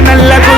నల్లగు